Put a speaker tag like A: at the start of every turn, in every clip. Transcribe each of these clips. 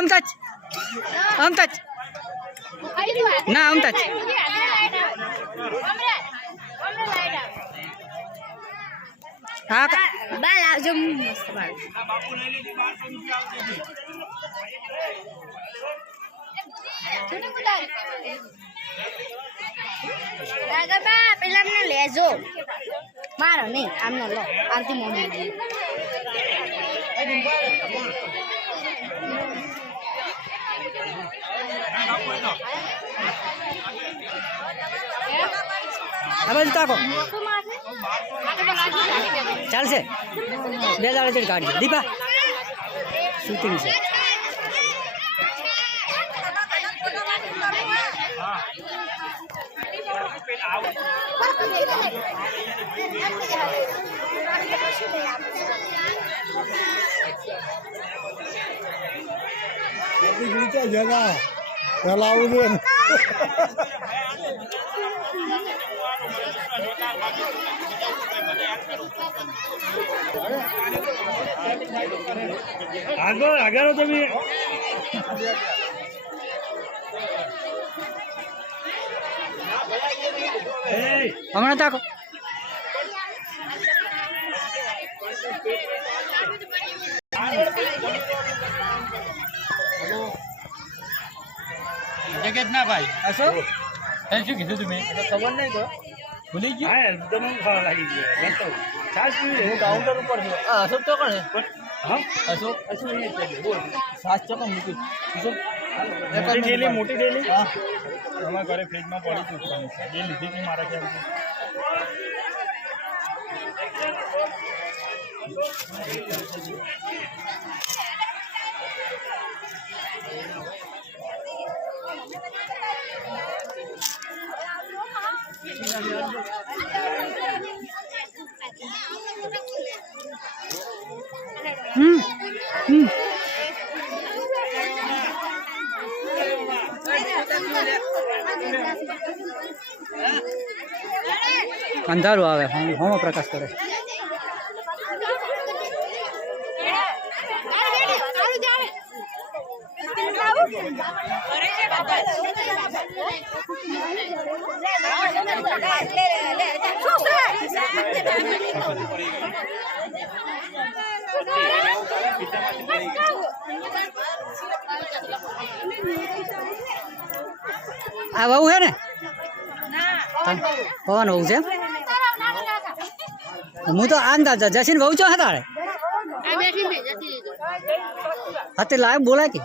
A: અમતા જ અમતા જ ના અમતા જ હા
B: બાલ આવજો મસ્ત બાલ. રાઘબા પેલા અમને લેજો. મારો નહીં, આમનો લો, આરતી મોહમ્મદ
A: બાજુ તાકો. ચાલશે. બે દાડા ચડી કાઢજો દીપા શૂટિંગ છે.
C: જગા. ચલાવું
D: આગળ આગળ તમે એ
A: હમણાં તાકો
D: જગત ના ભાઈ.
A: અશોક
D: શું કીધું તમે
A: ખબર નહીં તો.
D: ભૂલી ગયો? હા એકદમ ખાવા લાગી ગયો. છાસ પીવી હું
A: કાઉન્ટર ઉપર છું. આ અશોક તો કોણ
D: હા?
A: અશોક?
D: અશું એ છે બોલ.
A: સાત ચોકન મૂકી અશોક?
D: મોટી ડેલી મોટી ડેલી
A: હા.
D: અમારા ઘરે ફ્રીજમાં પડી ચૂકવાની છે એ લીધી હતી મારા ખ્યાલ
A: અંધારું આવે હોમ હોમો પ્રકાશ કરે આ બહુ છે ને? પવન બહુ છે હું તો અંદાજ જસીન બહુ છો હતા તારે? હા તે લાયક બોલાય કે?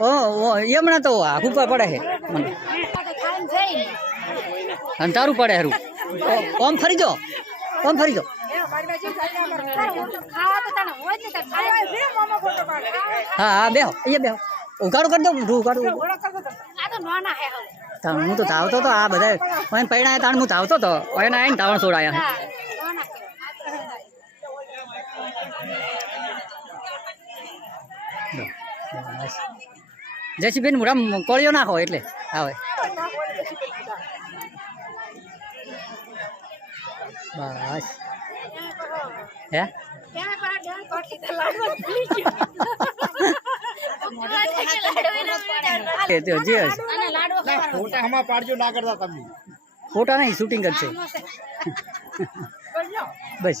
A: એમણા તો પર પડે છે. મને. તારું પડે હરું. ઓમ ફરી જો. ઓમ ફરી જો. હા હા, બેહો. અહીંયા બેહો. ઉઘાડું કરી દો ઊંધું ઉઘાડું. હું તો ધાવતો તો આ બધા મને પૈણા તાણ, હું ધાવતો તો. એને આવીને ધાવણ છોડાયા જયસી બેન મોઢા કોળીઓ નાખો એટલે. આવે બસ. હે? ફોટા નહીં શૂટિંગ જ છે. બસ.